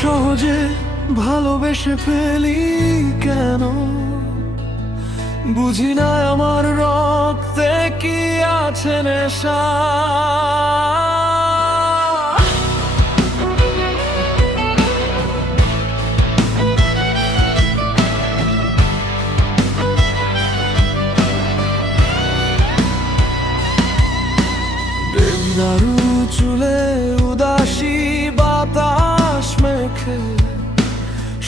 সহজে ভালোবেসে ফেলি কেন বুঝি না, আমার রক্তে কি আছে নেশা। দেবদারু চুলে উদাসী বাতাস মেখে,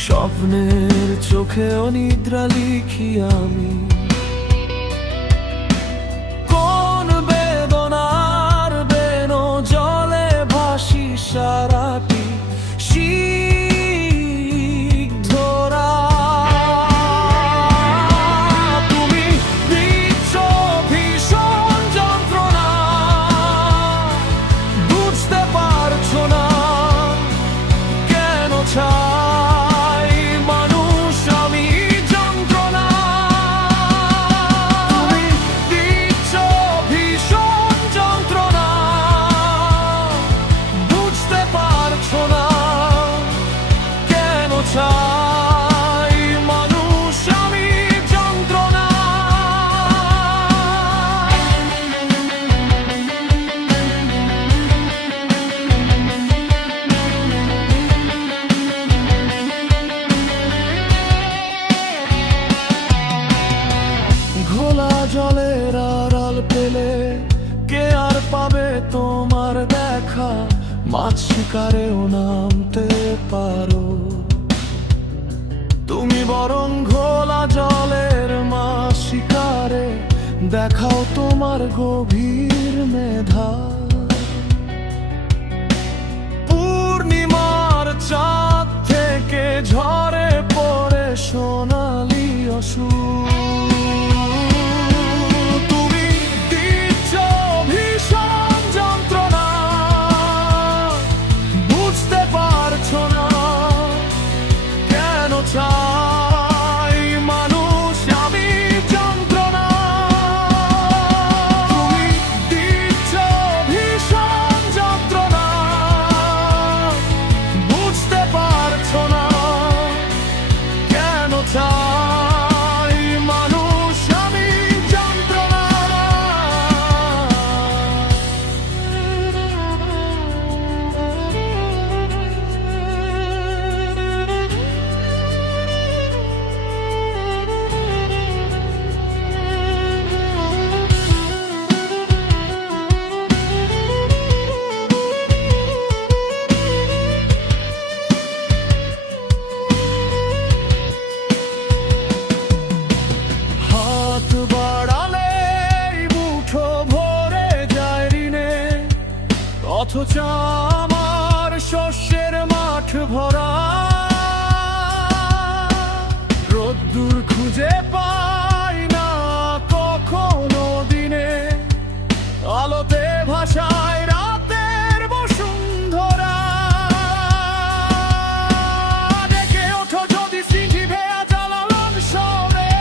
স্বপ্নের চোখে অনিদ্রা লিখি আমি। কোন বেদনার বেনো জলে ভাসি সারাটি সিদ্ধরা। তুমি দিচ্ছ ভীষণ যন্ত্রণা, বুঝতে পারছো না কেন চাই মানুষ আমি যন্ত্রণা। তুমি দিচ্ছ ভীষণ যন্ত্রণা, বুঝতে পারছো না কেন চাই মানুষ আমি যন্ত্রণা। ঘোলা জলের আড়াল পেলে কে আর পাবে তোমার দেখা, মাছ শিকারেও নামতে পারো তুমি, বরং ঘোলা জলের মাছ শিকারে দেখাও তোমার গভীর মেধা। পূর্ণিমার চাঁদ থেকে ঝরে পড়ে সোনালি অসুর। তুমি দিচ্ছ ভীষণ যন্ত্রণা, বুঝতে পারছো না কেন চাই মানুষ আমি যন্ত্রণা। তুমি দিচ্ছ ভীষণ যন্ত্রণা, বুঝতে পারছো না কেন চাই মানুষ আমি যন্ত্রণা। হাত বাড়ালে মুঠো ভরে যায় ঋণে, অথচ আমার শস্যের মাঠ ভরা। রোদ্দুর খুঁজে পাই না কখনো দিনে, আলোতে ভাসায় রাতের বসুন্ধরা। ডেকে ওঠো যদি স্মৃতি ভেয়া জ্বালালন সরে,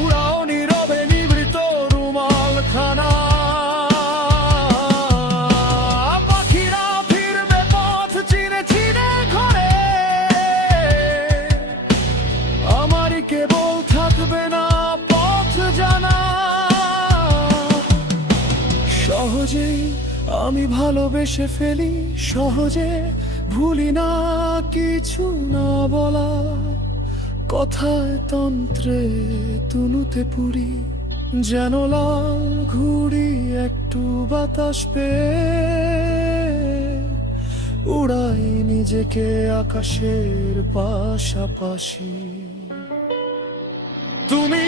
উড়াও নীরবে নিভৃত রুমাল খানা। পাখিরা ফিরবে পথ চিনে চিনে ঘরে, আমারই কেবল থাকবে না পথ জানা। সহজেই আমি ভালোবেসে ফেলি, সহজে ভুলি না কিছু না বলা। কথায় তন্ত্রে তুনুতে পুরি, যেন লাল ঘুড়ি একটু বাতাস পেয়ে উড়াই নিজেকে আকাশের পাশাপাশি। তুমি